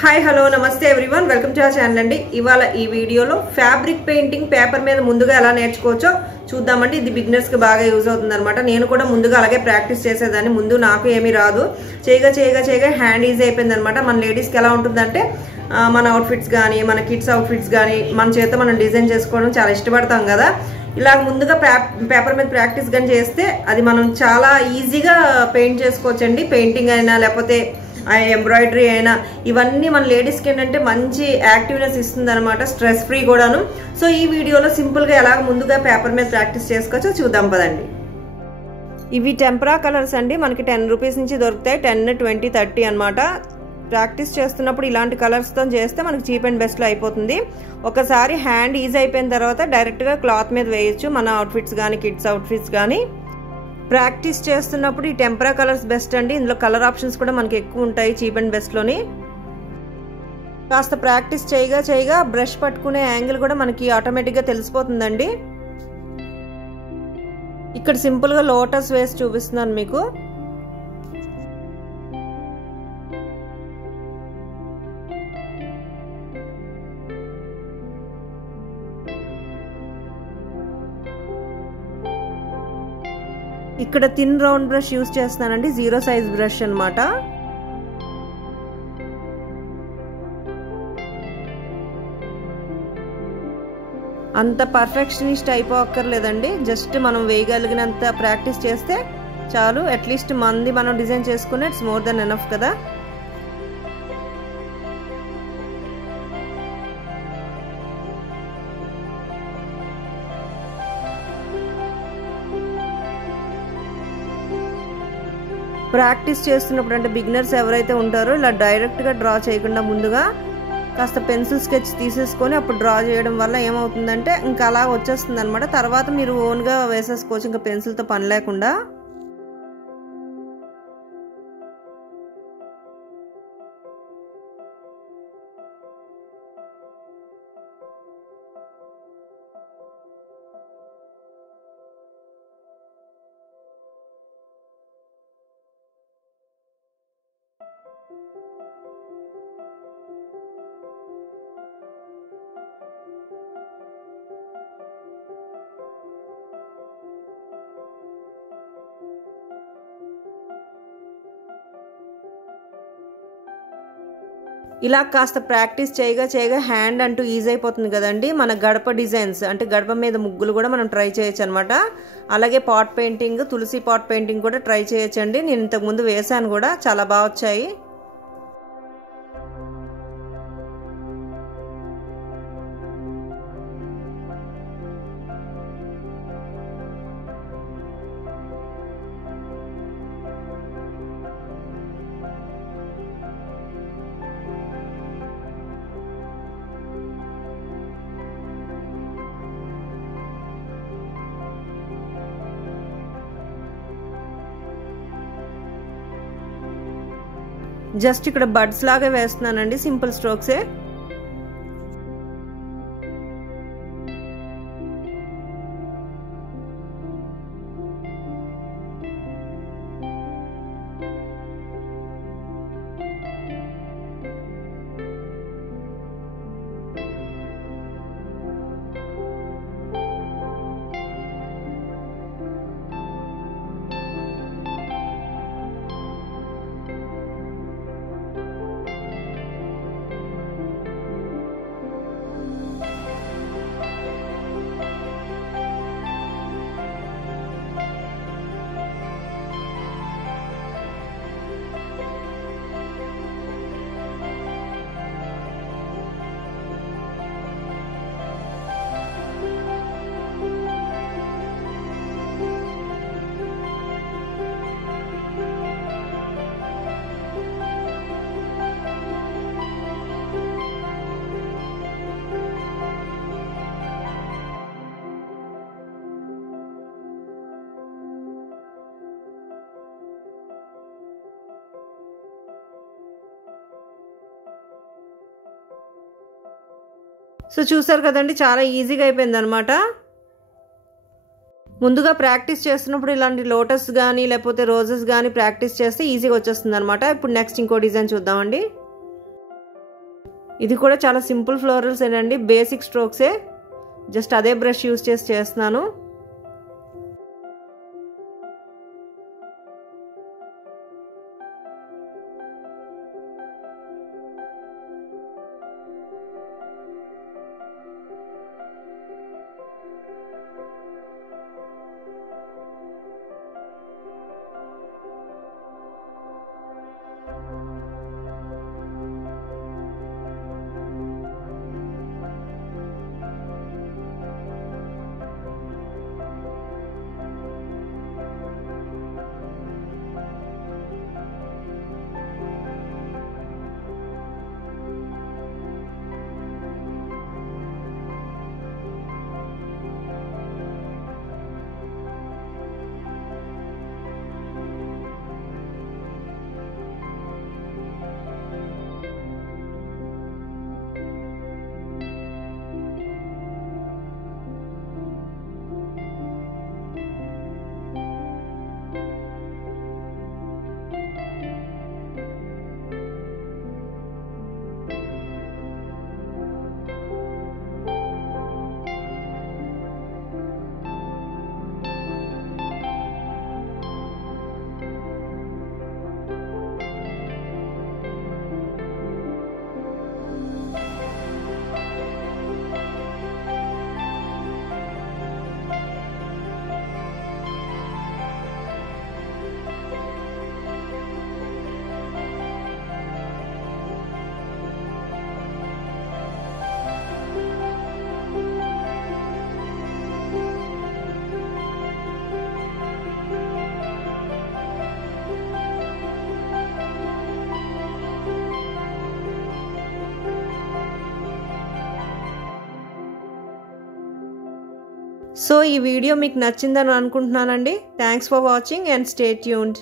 Hi hello నమస్తే everyone welcome to our channel అండి. ఇవాళ ఈ వీడియోలో ఫ్యాబ్రిక్ పెయింటింగ్ పేపర్ మీద ముందుగా ఎలా నేర్చుకోవచ్చో చూద్దామండి. ఇది బిగినర్స్కి బాగా యూజ్ అవుతుందన్నమాట. నేను కూడా ముందుగా అలాగే ప్రాక్టీస్ చేసేదాన్ని. ముందు నాకు ఏమీ రాదు, చేయగా హ్యాండ్ ఈజీ అయిపోయిందనమాట. మన లేడీస్కి ఎలా ఉంటుందంటే మన అవుట్ఫిట్స్ కానీ మన కిడ్స్ అవుట్ఫిట్స్ కానీ మన చేత మనం డిజైన్ చేసుకోవడం చాలా ఇష్టపడతాం కదా. ఇలా ముందుగా పేపర్ మీద ప్రాక్టీస్ కానీ చేస్తే అది మనం చాలా ఈజీగా పెయింట్ చేసుకోవచ్చండి. పెయింటింగ్ అయినా లేకపోతే ఎంబ్రాయిడరీ అయినా ఇవన్నీ మన లేడీస్కి ఏంటంటే మంచి యాక్టివ్నెస్ ఇస్తుంది అనమాట, స్ట్రెస్ ఫ్రీ కూడాను. సో ఈ వీడియోలో సింపుల్గా ఎలా ముందుగా పేపర్ మీద ప్రాక్టీస్ చేసుకోవచ్చో చూద్దాం పదండి. ఇవి టెంపరా కలర్స్ అండి. మనకి 10 రూపీస్ నుంచి దొరుకుతాయి. 10, 20, 30 అనమాట. ప్రాక్టీస్ చేస్తున్నప్పుడు ఇలాంటి కలర్స్తో చేస్తే మనకి చీప్ అండ్ బెస్ట్లో అయిపోతుంది. ఒకసారి హ్యాండ్ ఈజీ అయిపోయిన తర్వాత డైరెక్ట్గా క్లాత్ మీద వేయచ్చు మన అవుట్ఫిట్స్ కానీ కిడ్స్ అవుట్ఫిట్స్ కానీ. ప్రాక్టీస్ చేస్తున్నప్పుడు ఈ టెంపరా కలర్స్ బెస్ట్ అండి. ఇందులో కలర్ ఆప్షన్స్ కూడా మనకి ఎక్కువ ఉంటాయి చీప్ అండ్ బెస్ట్లోని. కాస్త ప్రాక్టీస్ చేయగా బ్రష్ పట్టుకునే యాంగిల్ కూడా మనకి ఆటోమేటిక్గా తెలిసిపోతుందండి. ఇక్కడ సింపుల్గా లోటస్ వేసి చూపిస్తున్నాను మీకు. ఇక్కడ థిన్ రౌండ్ బ్రష్ యూజ్ చేస్తున్నానండి, 0 సైజ్ బ్రష్ అనమాట. అంత పర్ఫెక్షనిస్ట్ అయిపోక్కర్లేదండి. జస్ట్ మనం వేయగలిగినంత ప్రాక్టీస్ చేస్తే చాలు. అట్లీస్ట్ మంది మనం డిజైన్ చేసుకునే ఇట్స్ మోర్ దెన్ ఎనఫ్ కదా. ప్రాక్టీస్ చేస్తున్నప్పుడు అంటే బిగినర్స్ ఎవరైతే ఉంటారో ఇలా డైరెక్ట్గా డ్రా చేయకుండా ముందుగా కాస్త పెన్సిల్ స్కెచ్ తీసేసుకొని అప్పుడు డ్రా చేయడం వల్ల ఏమవుతుందంటే ఇంకా అలా వచ్చేస్తుంది అనమాట. తర్వాత మీరు ఓన్గా వేసేసుకోవచ్చు ఇంకా పెన్సిల్తో పని లేకుండా. ఇలా కాస్త ప్రాక్టీస్ చేయగా హ్యాండ్ అంటూ ఈజీ అయిపోతుంది కదండి. మన గడప డిజైన్స్ అంటే గడప మీద ముగ్గులు కూడా మనం ట్రై చేయొచ్చు అనమాట. అలాగే పాట్ పెయింటింగ్, తులసి పాట్ పెయింటింగ్ కూడా ట్రై చేయొచ్చండి. నేను ఇంతకుముందు వేసాను కూడా, చాలా బాగా వచ్చాయి. జస్ట్ ఇక్కడ బడ్స్ లాగా వేస్తున్నానండి, సింపుల్ స్ట్రోక్సే. సో చూసారు కదండి, చాలా ఈజీగా అయిపోయింది అనమాట. ముందుగా ప్రాక్టీస్ చేస్తున్నప్పుడు ఇలాంటి లోటస్ కానీ లేకపోతే రోజెస్ కానీ ప్రాక్టీస్ చేస్తే ఈజీగా వచ్చేస్తుంది అనమాట. ఇప్పుడు నెక్స్ట్ ఇంకో డిజైన్ చూద్దామండి. ఇది కూడా చాలా సింపుల్ ఫ్లోరల్స్ ఏనండి, బేసిక్ స్ట్రోక్సే, జస్ట్ అదే బ్రష్ యూస్ చేసి చేస్తున్నాను. సో ఈ వీడియో మీకు నచ్చిందని అనుకుంటున్నానండి. Thanks for watching and stay tuned.